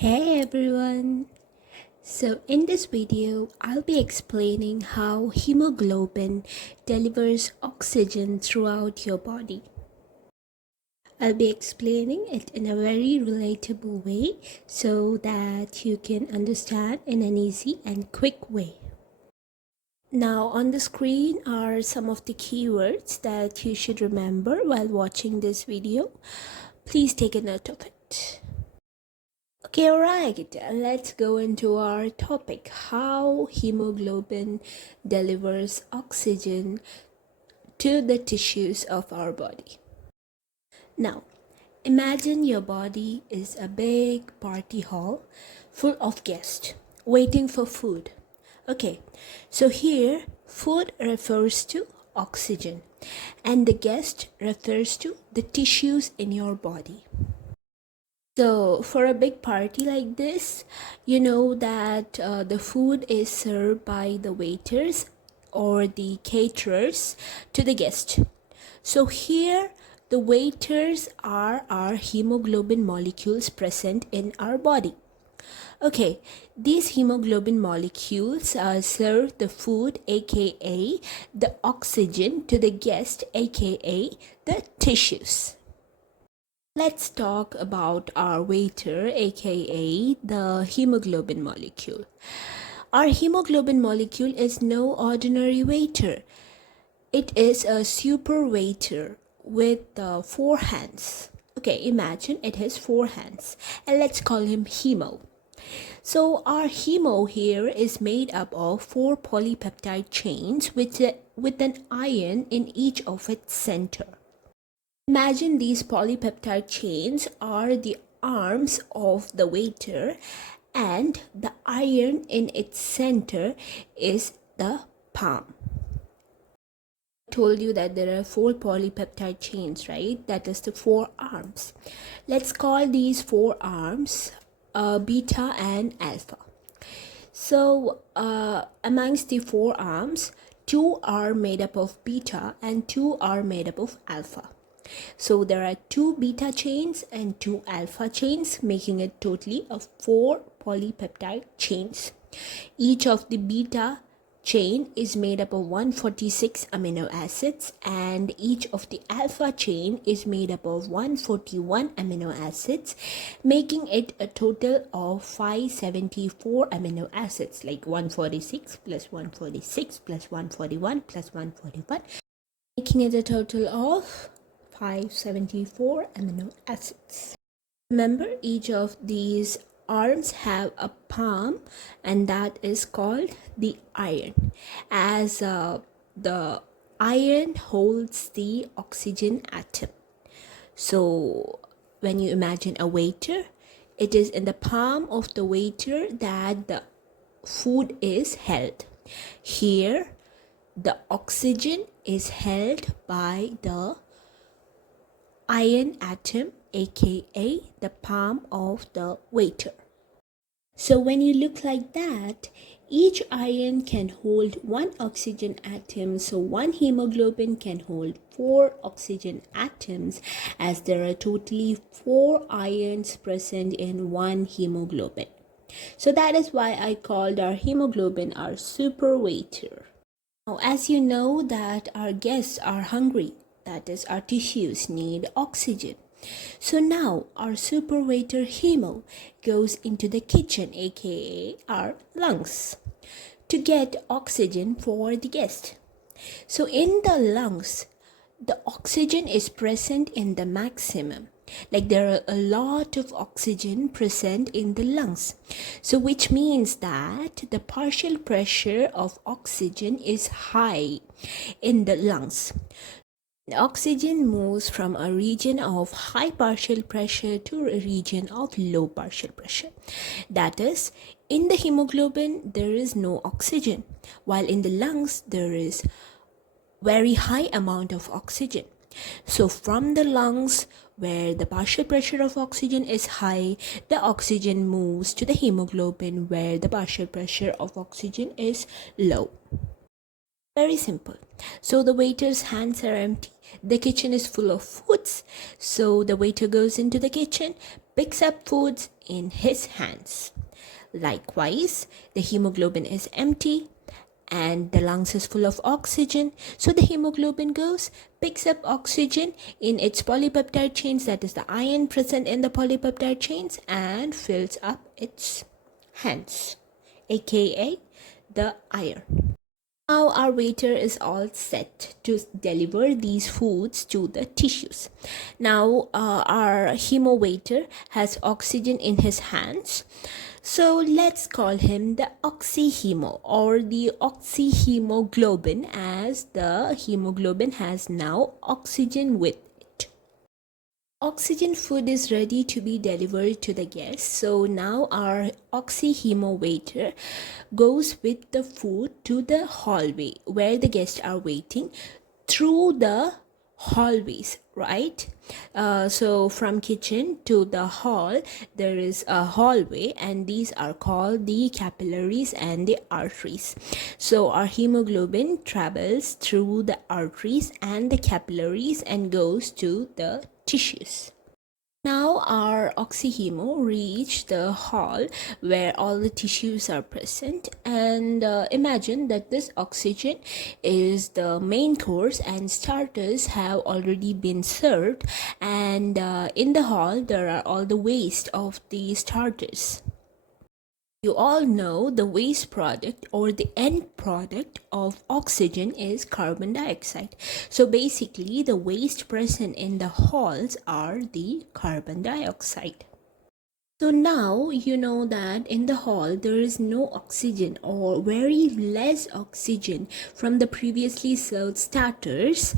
Hey everyone! So in this video, I'll be explaining how hemoglobin delivers oxygen throughout your body. I'll be explaining it in a very relatable way so that you can understand in an easy and quick way. Now on the screen are some of the keywords that you should remember while watching this video. Please take a note of it. Okay, alright, let's go into our topic, how hemoglobin delivers oxygen to the tissues of our body. Now, imagine your body is a big party hall full of guests waiting for food. Okay, so here food refers to oxygen and the guest refers to the tissues in your body. So for a big party like this, you know that the food is served by the waiters or the caterers to the guest. So here the waiters are our hemoglobin molecules present in our body. Okay, these hemoglobin molecules serve the food, aka the oxygen, to the guest, aka the tissues. Let's talk about our waiter, aka the hemoglobin molecule. Our hemoglobin molecule is no ordinary waiter. It is a super waiter with 4 hands. Okay, imagine it has 4 hands and let's call him Hemo. So our hemo here is made up of 4 polypeptide chains with an iron in each of its center. Imagine these polypeptide chains are the arms of the waiter and the iron in its center is the palm. I told you that there are 4 polypeptide chains, right? That is the 4 arms. Let's call these 4 arms beta and alpha. So amongst the 4 arms, 2 are made up of beta and 2 are made up of alpha. So there are 2 beta chains and 2 alpha chains, making it totally of 4 polypeptide chains. Each of the beta chain is made up of 146 amino acids and each of the alpha chain is made up of 141 amino acids, making it a total of 574 amino acids, like 146 plus 146 plus 141 plus 141, making it a total of 574 amino acids. Remember, each of these arms have a palm and that is called the iron, as the iron holds the oxygen atom. So when you imagine a waiter, it is in the palm of the waiter that the food is held. Here the oxygen is held by the iron atom, aka the palm of the waiter. So when you look like that, each iron can hold 1 oxygen atom, so 1 hemoglobin can hold 4 oxygen atoms, as there are totally 4 irons present in 1 hemoglobin. So that is why I called our hemoglobin our super waiter. Now, as you know that our guests are hungry, that is, our tissues need oxygen. So now our super waiter hemo goes into the kitchen, aka our lungs, to get oxygen for the guest. So in the lungs, the oxygen is present in the maximum. Like there are a lot of oxygen present in the lungs. So which means that the partial pressure of oxygen is high in the lungs. The oxygen moves from a region of high partial pressure to a region of low partial pressure. That is, in the hemoglobin, there is no oxygen, while in the lungs, there is very high amount of oxygen. So from the lungs, where the partial pressure of oxygen is high, the oxygen moves to the hemoglobin, where the partial pressure of oxygen is low. Very simple. So the waiter's hands are empty. The kitchen is full of foods. So the waiter goes into the kitchen, picks up foods in his hands. Likewise, the hemoglobin is empty and the lungs is full of oxygen. So the hemoglobin goes, picks up oxygen in its polypeptide chains, that is the iron present in the polypeptide chains, and fills up its hands, aka the iron. Now our waiter is all set to deliver these foods to the tissues. Now our hemo waiter has oxygen in his hands. So let's call him the oxyhemo or the oxyhemoglobin, as the hemoglobin has now oxygen with it. Oxygen food is ready to be delivered to the guests. So now our oxyhemo waiter goes with the food to the hallway where the guests are waiting, through the hallways, right? So from kitchen to the hall there is a hallway, and these are called the capillaries and the arteries. So our hemoglobin travels through the arteries and the capillaries and goes to the tissues. Now our oxyhemo reached the hall where all the tissues are present, and imagine that this oxygen is the main course and starters have already been served, and in the hall there are all the waste of the starters. You all know the waste product or the end product of oxygen is carbon dioxide. So basically the waste present in the halls are the carbon dioxide. So now you know that in the hall there is no oxygen or very less oxygen from the previously served starters.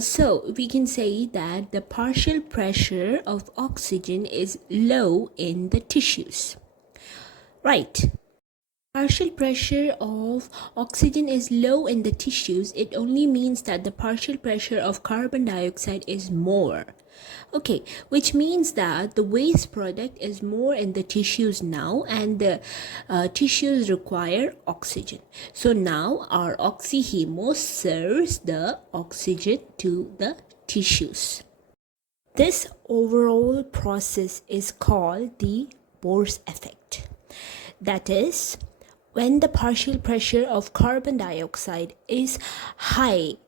So we can say that the partial pressure of oxygen is low in the tissues. Right. Partial pressure of oxygen is low in the tissues. It only means that the partial pressure of carbon dioxide is more. Okay, which means that the waste product is more in the tissues now, and the tissues require oxygen. So now our oxyhemo serves the oxygen to the tissues. This overall process is called the Bohr's effect. That is, when the partial pressure of carbon dioxide is high,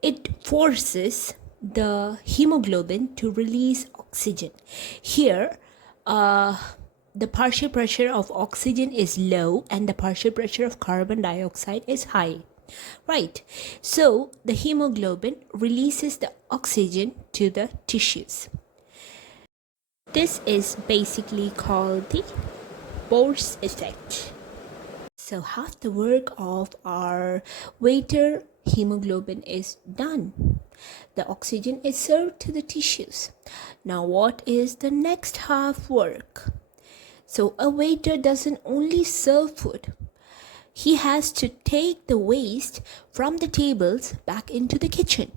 it forces the hemoglobin to release oxygen. Here, the partial pressure of oxygen is low and the partial pressure of carbon dioxide is high. Right, so the hemoglobin releases the oxygen to the tissues. This is basically called the Bohr's effect. So half the work of our waiter hemoglobin is done. The oxygen is served to the tissues. Now what is the next half work? So a waiter doesn't only serve food. He has to take the waste from the tables back into the kitchen.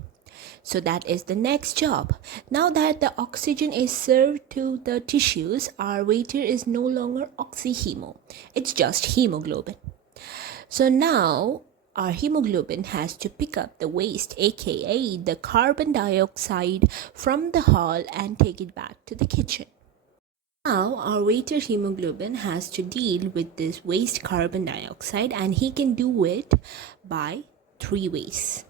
So that is the next job. Now that the oxygen is served to the tissues, our waiter is no longer oxyhemo. It's just hemoglobin. So now our hemoglobin has to pick up the waste, aka the carbon dioxide, from the hall and take it back to the kitchen. Now our waiter hemoglobin has to deal with this waste carbon dioxide, and he can do it by 3 ways.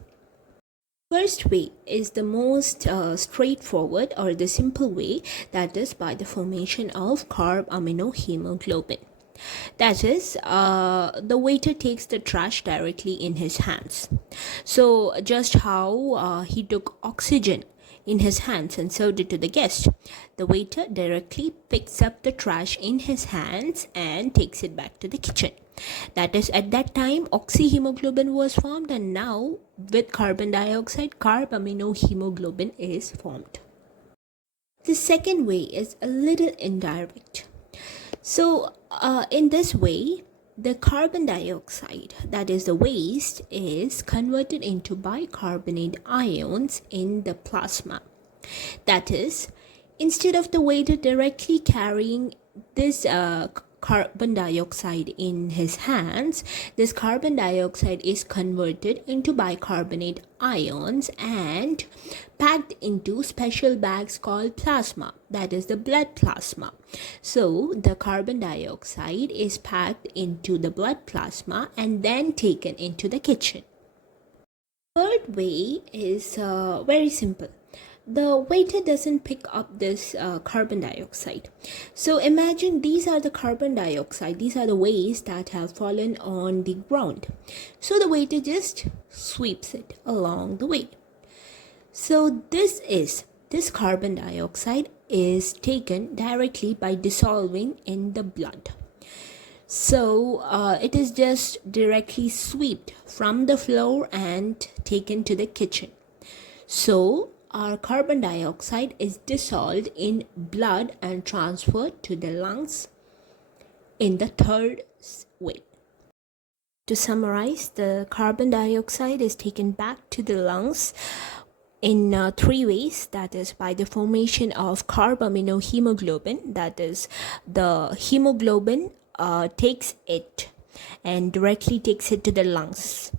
First way is the most straightforward or the simple way, that is by the formation of carbaminohemoglobin. That is, the waiter takes the trash directly in his hands. So just how he took oxygen in his hands and served it to the guest, the waiter directly picks up the trash in his hands and takes it back to the kitchen. That is, at that time oxyhemoglobin was formed, and now with carbon dioxide, carbaminohemoglobin is formed. The second way is a little indirect. So in this way, the carbon dioxide, that is the waste, is converted into bicarbonate ions in the plasma. That is, instead of the waiter directly carrying this carbon dioxide in his hands, this carbon dioxide is converted into bicarbonate ions and packed into special bags called plasma, that is the blood plasma. So the carbon dioxide is packed into the blood plasma and then taken into the kitchen. Third way is very simple. The waiter doesn't pick up this carbon dioxide. So imagine these are the carbon dioxide, these are the waste that have fallen on the ground. So the waiter just sweeps it along the way. So this carbon dioxide is taken directly by dissolving in the blood. So it is just directly swept from the floor and taken to the kitchen. So our carbon dioxide is dissolved in blood and transferred to the lungs in the third way. To summarize, the carbon dioxide is taken back to the lungs in three ways, that is by the formation of carbaminohemoglobin, that is the hemoglobin takes it and directly takes it to the lungs.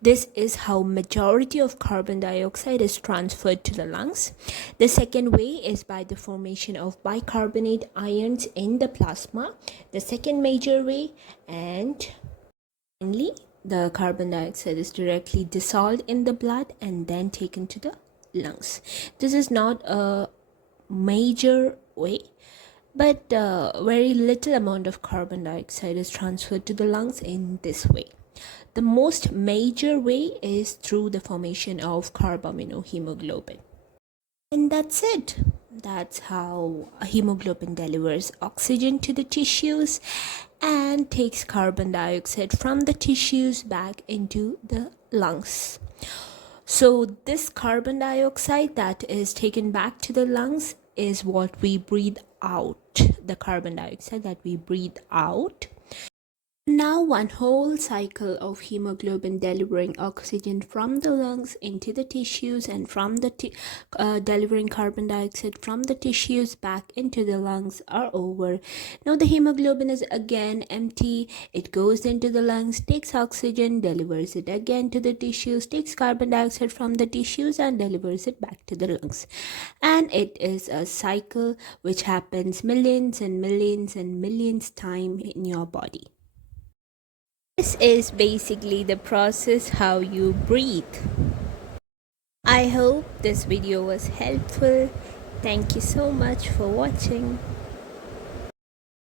This is how majority of carbon dioxide is transferred to the lungs. The second way is by the formation of bicarbonate ions in the plasma, the second major way, and finally the carbon dioxide is directly dissolved in the blood and then taken to the lungs. This is not a major way, but very little amount of carbon dioxide is transferred to the lungs in this way. The most major way is through the formation of carbaminohemoglobin. And that's it. That's how a hemoglobin delivers oxygen to the tissues and takes carbon dioxide from the tissues back into the lungs. So this carbon dioxide that is taken back to the lungs is what we breathe out, the carbon dioxide that we breathe out. Now one whole cycle of hemoglobin delivering oxygen from the lungs into the tissues and from the delivering carbon dioxide from the tissues back into the lungs are over. Now the hemoglobin is again empty. It goes into the lungs, takes oxygen, delivers it again to the tissues, takes carbon dioxide from the tissues and delivers it back to the lungs. And it is a cycle which happens millions and millions and millions times in your body. This is basically the process how you breathe. I hope this video was helpful. Thank you so much for watching.